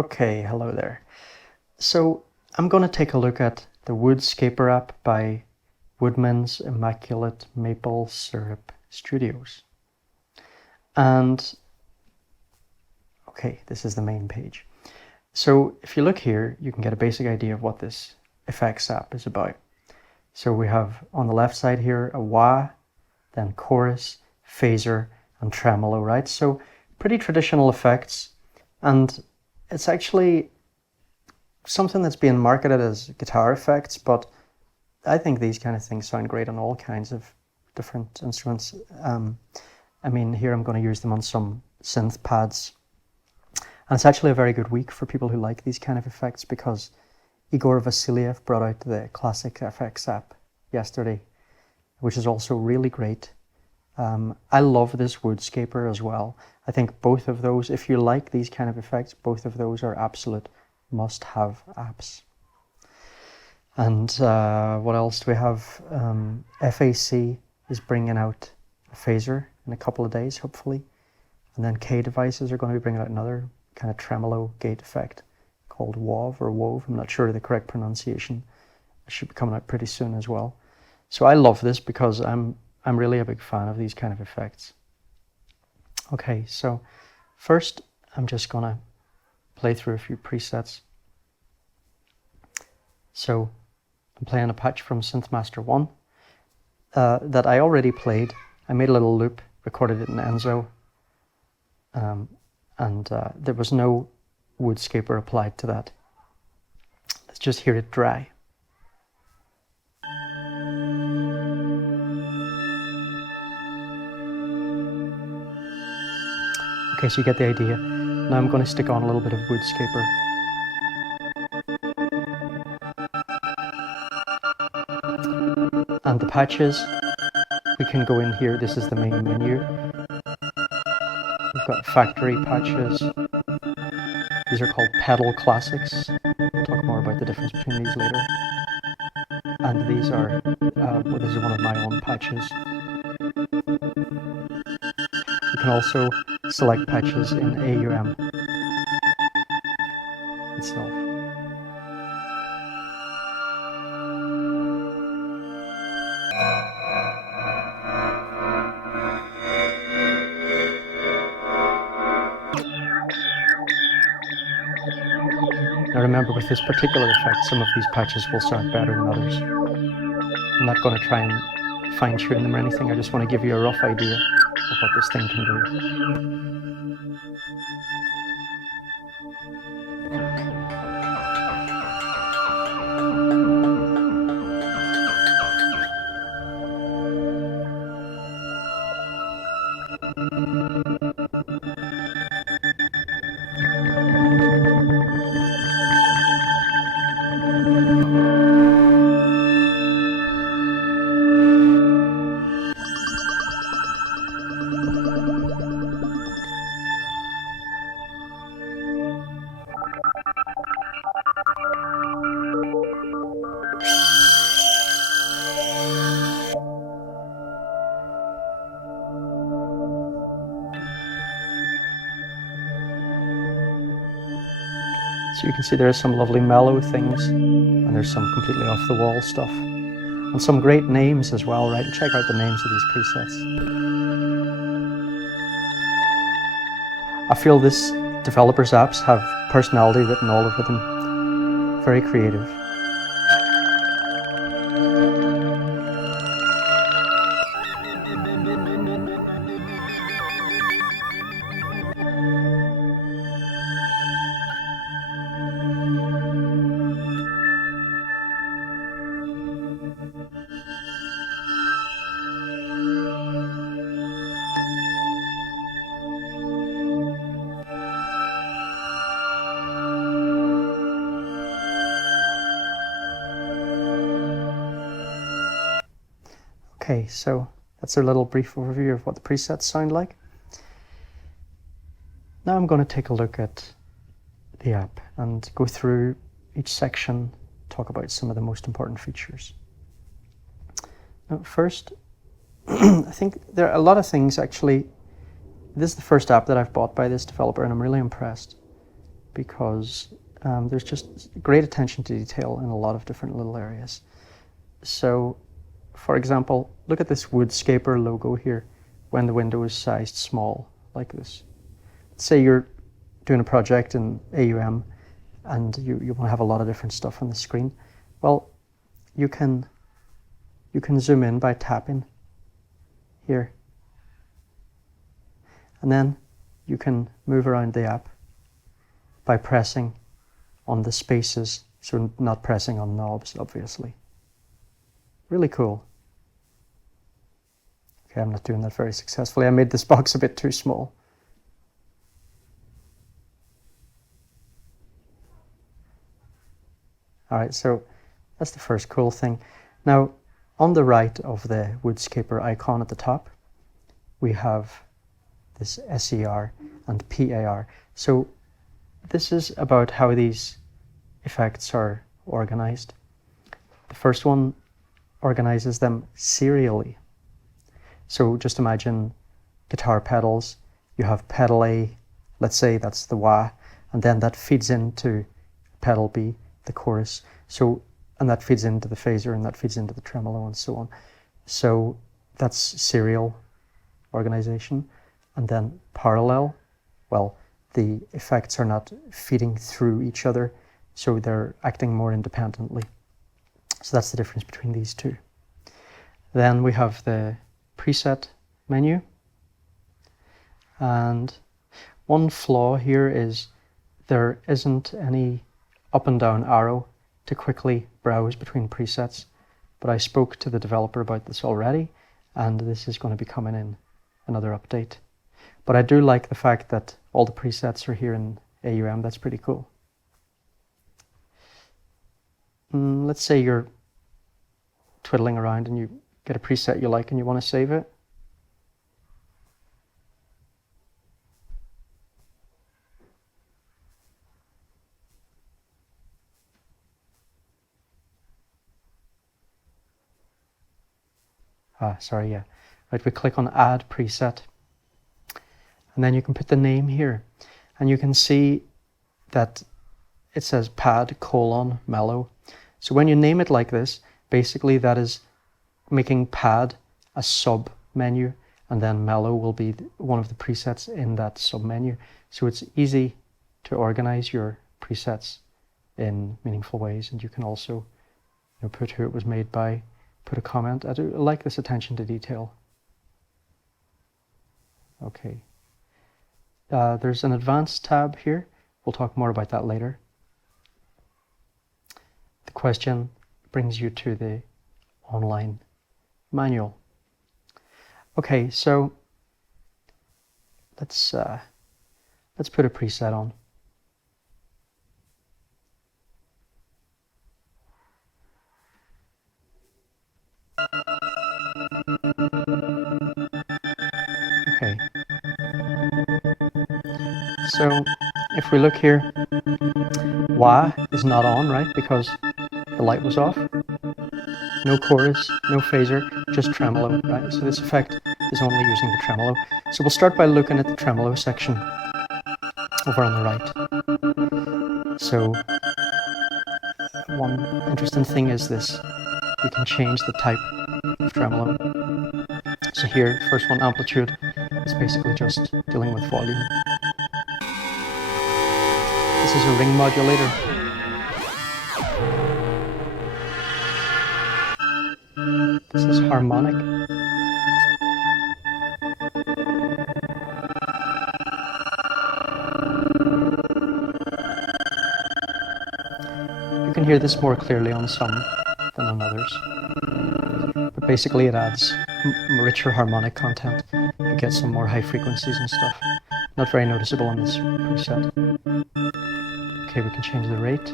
Okay, hello there. So I'm going to take a look at the Woodscaper app by Woodman's Immaculate Maple Syrup Studios. And okay, this is the main page. So if you look here, you can get a basic idea of what this effects app is about. So we have on the left side here a wah, then chorus, phaser, and tremolo, right? So pretty traditional effects, and it's actually something that's being marketed as guitar effects, but I think these kind of things sound great on all kinds of different instruments. I mean, here I'm going to use them on some synth pads. And it's actually a very good week for people who like these kind of effects because Igor Vasiliev brought out the Classic FX app yesterday, which is also really great. I love this Woodscaper as well. I think both of those, if you like these kind of effects, both of those are absolute must-have apps. And what else do we have? FAC is bringing out a phaser in a couple of days, hopefully. And then K Devices are going to be bringing out another kind of tremolo gate effect called WOV or WOV. I'm not sure the correct pronunciation. It should be coming out pretty soon as well. So I love this because I'm really a big fan of these kind of effects. Okay, so first I'm just going to play through a few presets. So I'm playing a patch from Synthmaster 1 that I already played. I made a little loop, recorded it in Enzo, and there was no Woodscaper applied to that. Let's just hear it dry. Okay, so you get the idea. Now I'm going to stick on a little bit of Woodscaper. And the patches, we can go in here. This is the main menu. We've got factory patches. These are called pedal classics. We'll talk more about the difference between these later. And these are, well, this is one of my own patches. You can also select patches in AUM itself. Now remember, with this particular effect, some of these patches will sound better than others. I'm not going to try and fine-tune them or anything, I just want to give you a rough idea of what this thing can do. So you can see there are some lovely mellow things, and there's some completely off-the-wall stuff. And some great names as well, right? Check out the names of these presets. I feel this developers' apps have personality written all over them. Very creative. Okay, so that's a little brief overview of what the presets sound like. Now I'm going to take a look at the app and go through each section, talk about some of the most important features. Now, first, I think there are a lot of things actually. This is the first app that I've bought by this developer, and I'm really impressed. because there's just great attention to detail in a lot of different little areas. So, for example, look at this Woodscaper logo here when the window is sized small, like this. Say you're doing a project in AUM and you want to have a lot of different stuff on the screen. Well, you can zoom in by tapping here. And then you can move around the app by pressing on the spaces, so not pressing on knobs, obviously. Really cool. Okay, I'm not doing that very successfully. I made this box a bit too small. All right, so that's the first cool thing. Now, on the right of the Woodscaper icon at the top, we have this SER and PAR. So this is about how these effects are organized. The first one organizes them serially. So just imagine guitar pedals. You have pedal A, let's say that's the wah, and then that feeds into pedal B, the chorus. So, and that feeds into the phaser, and that feeds into the tremolo, and so on. So that's serial organization. And then parallel, well, the effects are not feeding through each other, so they're acting more independently. So that's the difference between these two. Then we have the preset menu. And one flaw here is there isn't any up and down arrow to quickly browse between presets. But I spoke to the developer about this already, and this is going to be coming in another update. But I do like the fact that all the presets are here in AUM. That's pretty cool. Let's say you're twiddling around and you get a preset you like and you want to save it. Right, we click on Add Preset. And then you can put the name here. And you can see that it says pad : mellow. So when you name it like this, basically that is making pad a sub menu, and then mellow will be one of the presets in that sub menu. So it's easy to organize your presets in meaningful ways, and you can also put who it was made by, put a comment. I do like this attention to detail. Okay. There's an advanced tab here. We'll talk more about that later. The question brings you to the online manual. Okay, so let's put a preset on. Okay. So if we look here, wah is not on, right? Because the light was off. No chorus, no phaser, just tremolo, right? So this effect is only using the tremolo. So we'll start by looking at the tremolo section over on the right. So one interesting thing is this. You can change the type of tremolo. So here, first one, amplitude, is basically just dealing with volume. This is a ring modulator. This is harmonic. You can hear this more clearly on some than on others. But basically it adds richer harmonic content. You get some more high frequencies and stuff. Not very noticeable on this preset. Okay, we can change the rate.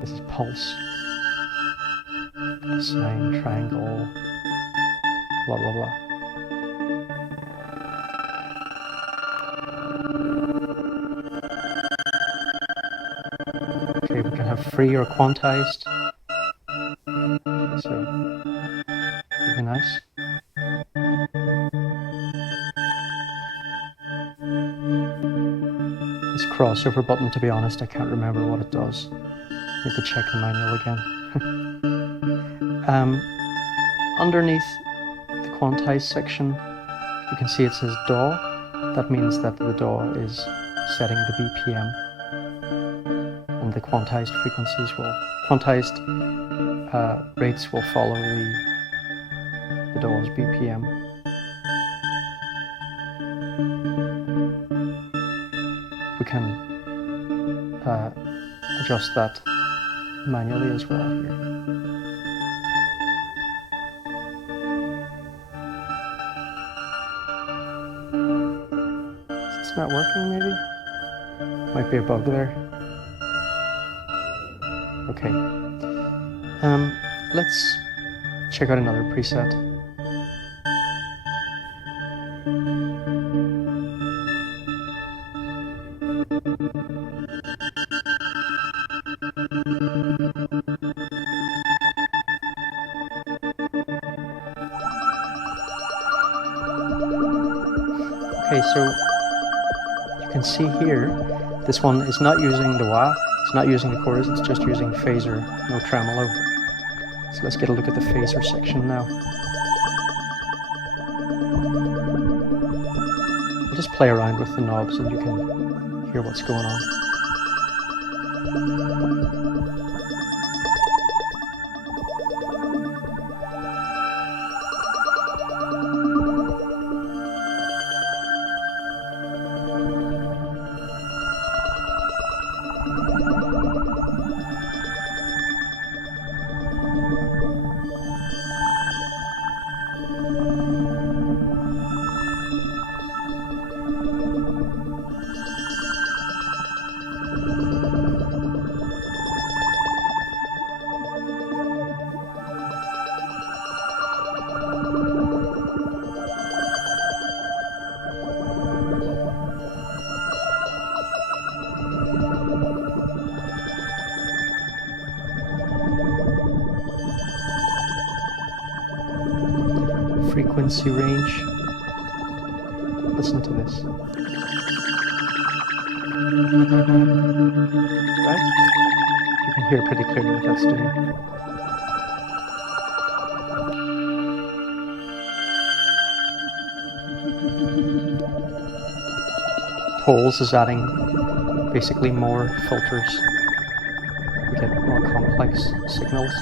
This is pulse. Sine, triangle, blah, blah, blah. Okay, we can have free or quantized. So, pretty nice. This crossover button, to be honest, I can't remember what it does. Need to check the manual again. Underneath the quantize section, you can see it says DAW. That means that the DAW is setting the BPM, and the quantized rates will follow the DAW's BPM. We can adjust that manually as well here. Is this not working maybe? Might be a bug there. Okay. Let's check out another preset. Okay, so you can see here, this one is not using the wah, it's not using the chorus, it's just using phaser, no tremolo. So let's get a look at the phaser section now. I'll just play around with the knobs and you can hear what's going on. Frequency range. Listen to this. Right? You can hear pretty clearly what that's doing. Poles is adding basically more filters. We get more complex signals.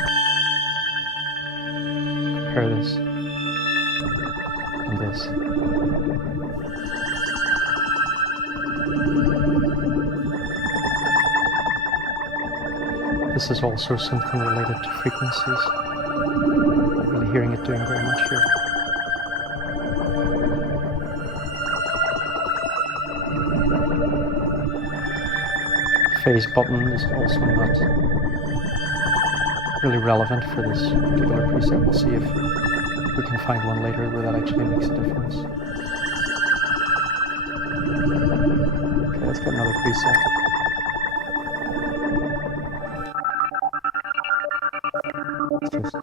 Compare this. This. This is also something related to frequencies. Not really hearing it doing very much here. Phase button is also not really relevant for this particular preset. We'll see if we can find one later where that actually makes a difference. Okay, let's get another preset.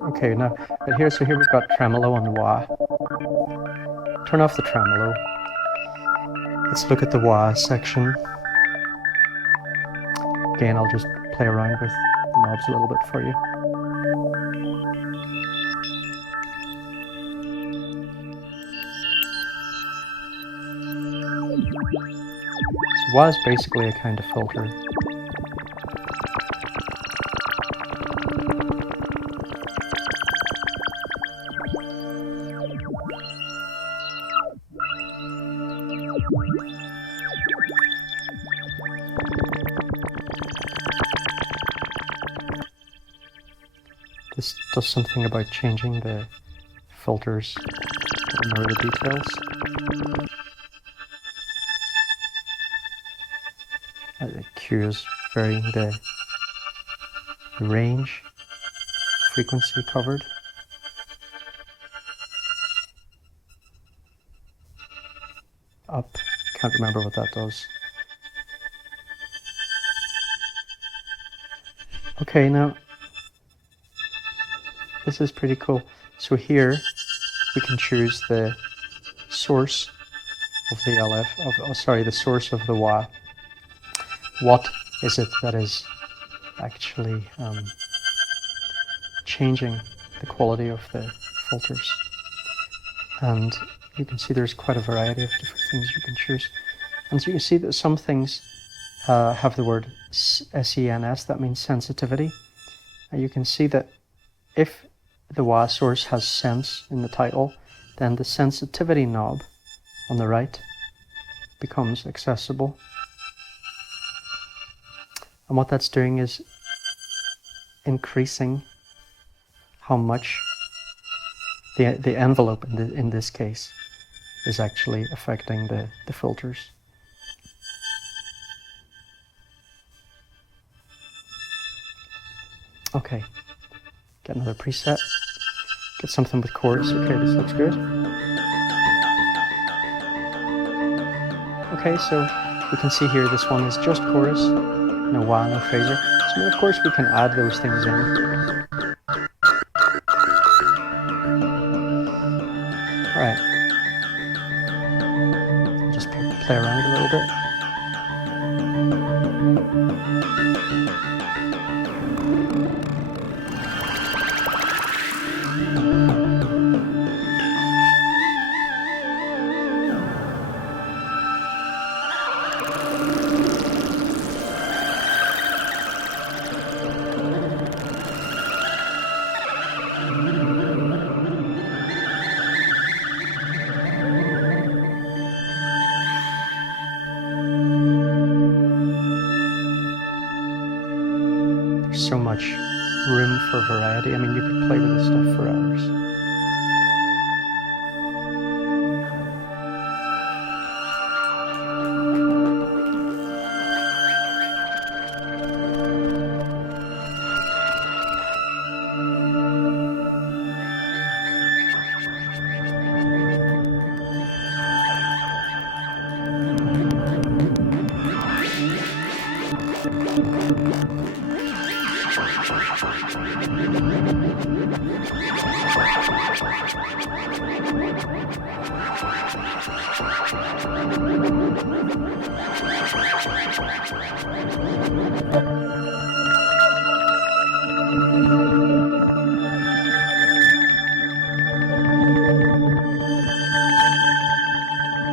Okay, now so here we've got tremolo on the wah. Turn off the tremolo. Let's look at the wah section. Again, I'll just play around with the knobs a little bit for you. So wah is basically a kind of filter. This does something about changing the filters. I don't remember the details. The Q is varying the range, frequency covered. Up, can't remember what that does. Okay, now this is pretty cool. So here we can choose the source of the LF, the source of the wah. what is it that is actually changing the quality of the filters. And you can see there's quite a variety of different things you can choose. And so you can see that some things have the word SENS, that means sensitivity. And you can see that if the wah source has sense in the title, then the sensitivity knob on the right becomes accessible. And what that's doing is increasing how much the envelope in this case is actually affecting the filters. Okay, get another preset. Get something with chords. Okay, this looks good. Okay, so we can see here this one is just chorus, no wah, no phaser. So of course we can add those things in. Alright. Just play around a little bit. So much room for variety. I mean, you could play with this stuff for hours.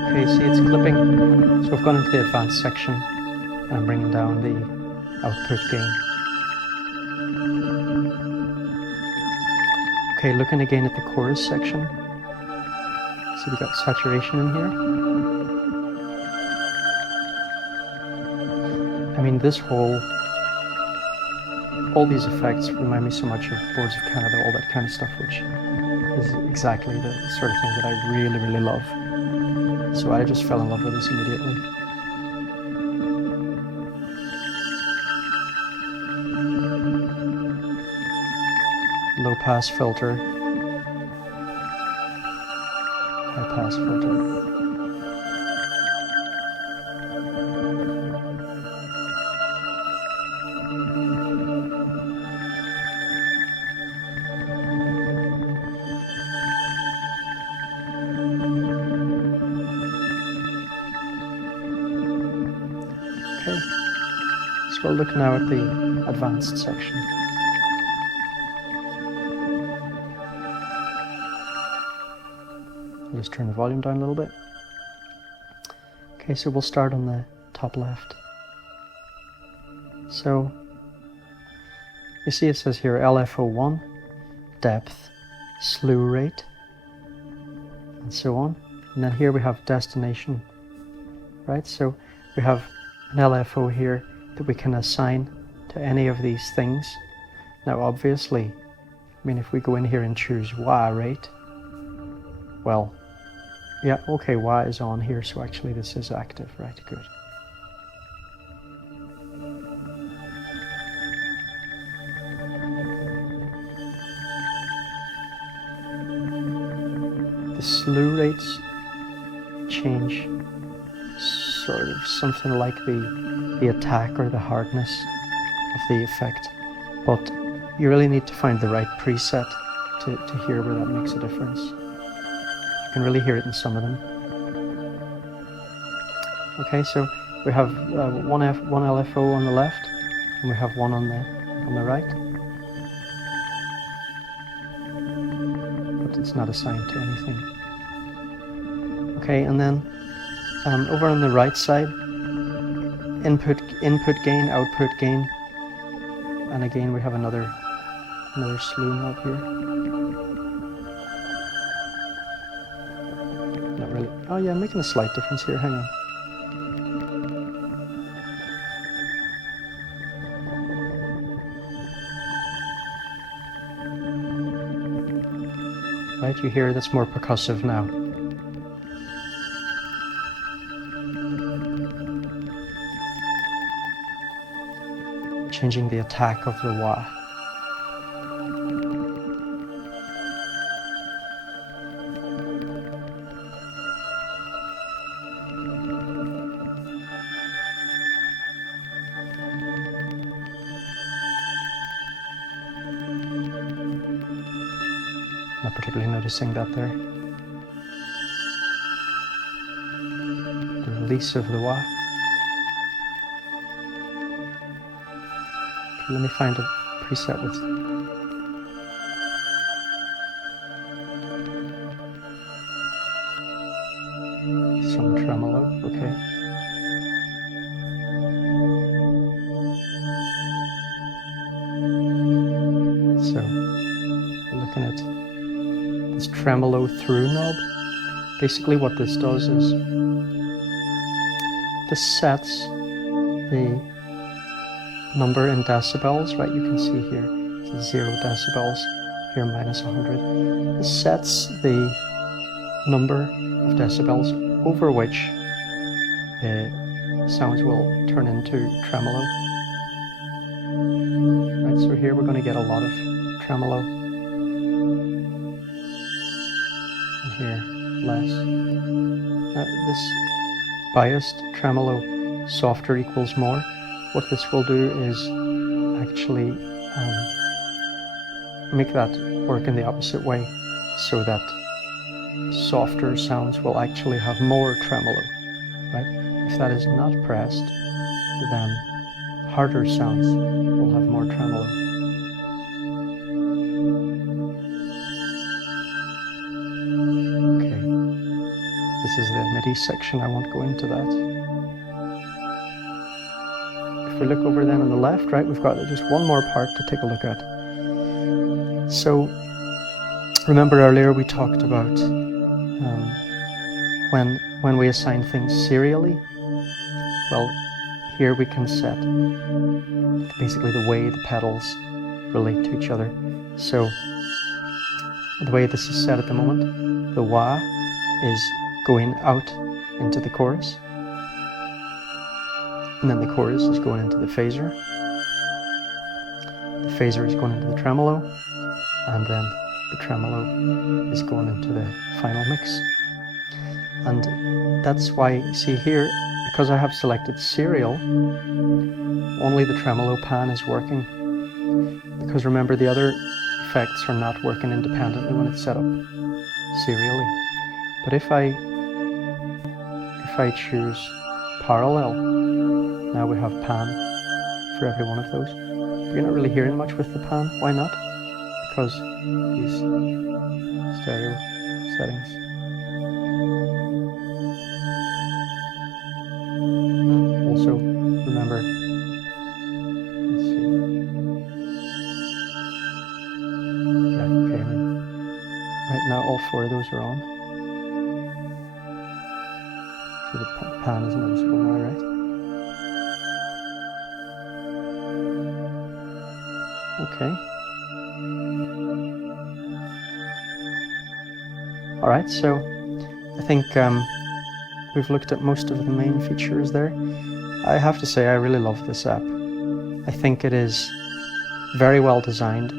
Okay, see it's clipping. So I've gone into the advanced section and I'm bringing down the output gain. Okay, looking again at the chorus section. So we've got saturation in here. I mean, all these effects remind me so much of Boards of Canada, all that kind of stuff, which is exactly the sort of thing that I really, really love. So I just fell in love with this immediately. Low pass filter, high pass filter. Okay, so we'll look now at the advanced section. I'll just turn the volume down a little bit. Okay, so we'll start on the top left. So you see it says here LFO1, depth, slew rate, and so on. And then here we have destination, right? So we have an LFO here that we can assign to any of these things. Now obviously, I mean, if we go in here and choose wah rate, well, yeah, okay, wah is on here, so actually this is active, right? Good. The slew rates change sort of something like the attack or the hardness of the effect, but you really need to find the right preset to hear where that makes a difference. You can really hear it in some of them. Okay, so We have one LFO on the left, and we have one on the right. But it's not assigned to anything. Okay, and then over on the right side, input gain, output gain, and again we have another slew knob here. Not really. Oh yeah, I'm making a slight difference here. Hang on. Right, you hear that's more percussive now. Changing the attack of the wah. Not particularly noticing that there. The release of the wah. Let me find a preset with some tremolo. Okay. So, looking at this tremolo through knob. Basically what this does is this sets the number in decibels, right? You can see here it's 0 decibels, here minus 100. This sets the number of decibels over which the sounds will turn into tremolo. Right, so here we're going to get a lot of tremolo, and here less. This biased tremolo, softer equals more. What this will do is actually make that work in the opposite way, so that softer sounds will actually have more tremolo, right? If that is not pressed, then harder sounds will have more tremolo. Okay, this is the MIDI section, I won't go into that. If we look over then on the left, right, we've got just one more part to take a look at. So, remember earlier we talked about when we assign things serially. Well, here we can set basically the way the pedals relate to each other. So, the way this is set at the moment, the wah is going out into the chorus. And then the chorus is going into the phaser. The phaser is going into the tremolo. And then the tremolo is going into the final mix. And that's why, you see here, because I have selected serial, only the tremolo pan is working. Because remember, the other effects are not working independently when it's set up serially. But if I choose parallel, now we have pan for every one of those. But you're not really hearing much with the pan. Why not? Because these stereo settings. Also, remember, let's see. Yeah, okay. Right now, all four of those are on. So the pan is noticeable now, right? Okay. All right, so I think we've looked at most of the main features there. I have to say I really love this app. I think it is very well designed.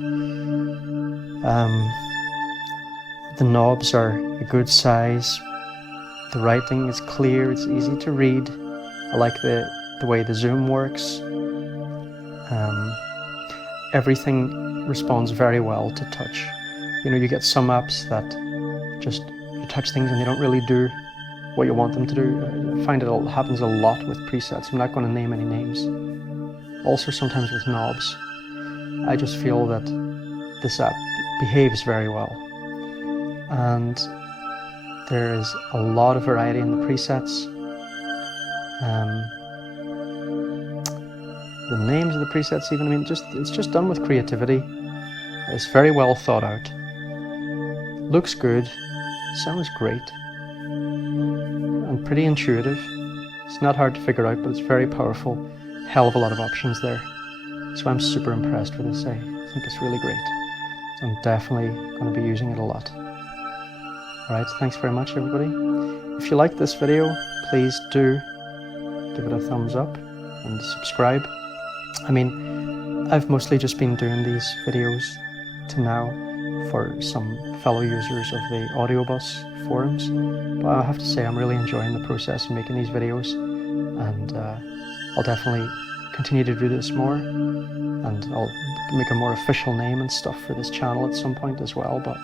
The knobs are a good size. The writing is clear, it's easy to read. I like the way the zoom works. Everything responds very well to touch. You know, you get some apps that just, you touch things and they don't really do what you want them to do. I find it happens a lot with presets. I'm not going to name any names. Also sometimes with knobs. I just feel that this app behaves very well. And there is a lot of variety in the presets. The names of the presets even, I mean, it's just done with creativity. It's very well thought out. Looks good, sounds great, and pretty intuitive. It's not hard to figure out, but it's very powerful. Hell of a lot of options there. So I'm super impressed with this. I think it's really great. I'm definitely going to be using it a lot. Alright, thanks very much everybody. If you liked this video, please do give it a thumbs up and subscribe. I mean, I've mostly just been doing these videos to now for some fellow users of the Audiobus forums, but I have to say I'm really enjoying the process of making these videos, and I'll definitely continue to do this more, and I'll make a more official name and stuff for this channel at some point as well, but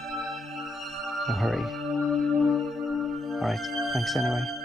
no hurry. Alright, thanks anyway.